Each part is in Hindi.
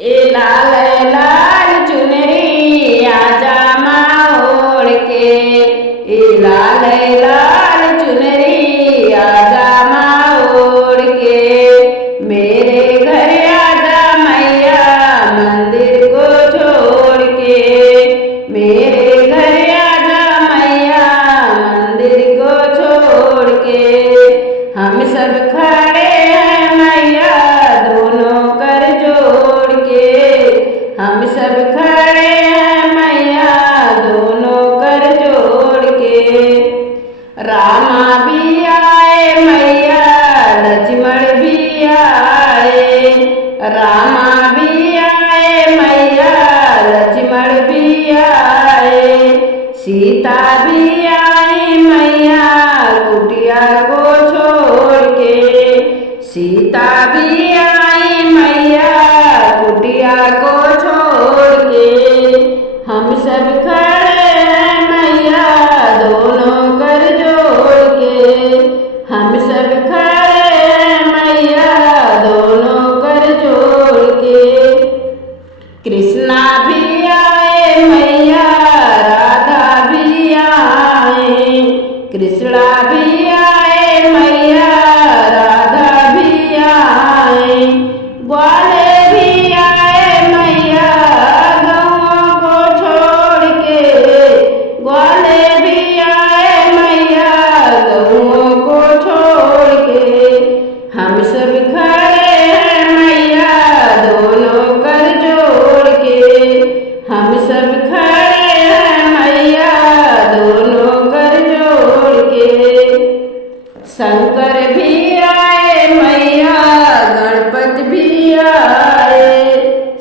ए लाल लाल चुनरी आजा माँ ओढ़ के, ए लाल लाल चुनरी आजा माँ ओढ़ के। मेरे घर आजा मैया मंदिर को छोड़ के, मेरे घर आजा मैया मंदिर को छोड़ के। हम सब खड़े हैं मैया दोनों कर जोड़ के, हम सब खड़े हैं मैया दोनों कर जोड़ के। रामा भी आए मैया लक्ष्मण भी आए, रामा भी आए मैया लक्ष्मण भी आए। सीता भी आई मैया कुटिया को छोड़ के, सीता भी आई मैया कुटिया को छोड़ के। हम सब खड़े हैं मैया दोनों कर जोड़ के, हम सब खड़े हैं मैया दोनों कर जोड़ के। कृष्णा भी आए मैया राधा भी आए, कृष्णा भी आए मैया राधा भी आए। ग्वाले भी आए मैया गौओं को छोड़ के, ग्वाले भी आए मैया गौओं को छोड़ के। हम सब खड़े हैं मैया दोनों कर जोड़ के, हम सब खड़े हैं मैया दोनों कर जोड़ के। शंकर भी आए मैया गणपति भी आए,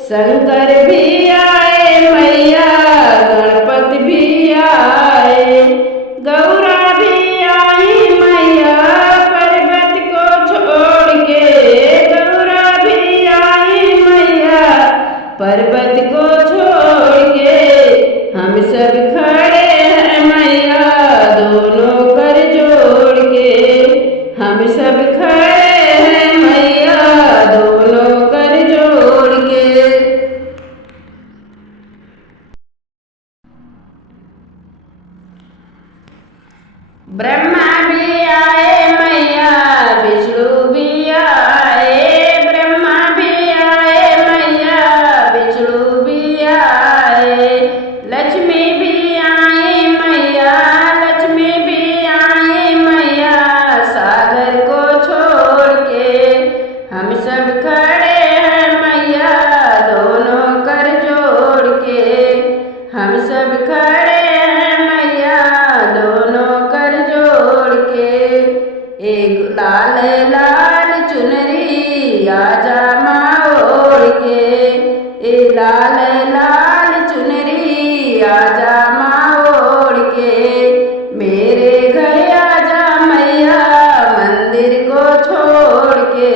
शंकर भी आए मैया गणपति भी आए। गौरा भी आई मैया पर्वत को छोड़ के, गौरा भी आई मैया पर्वत को छोड़ के। हम सब खड़े हैं मैया दोनों कर जोड़ के, हम सब खड़े हैं मैया दोनों कर जोड़ के। ब्रह्मा भी आए मैया विष्णु भी आए, ब्रह्मा भी आए मैया विष्णु भी आए। लक्ष्मी भी आई मैया, लक्ष्मी भी आई मैया सागर को छोड़ के। हम सब खड़े हैं मैया दोनों कर जोड़ के, हम सब खड़े हैं मैया दोनों कर जोड़ के। एक लाल लाल चुनरी आजा माँ ओढ़ के, ए लाल लाल चुनरी आजा माँ ओढ़ के। मेरे घर आजा मैया मंदिर को छोड़ के,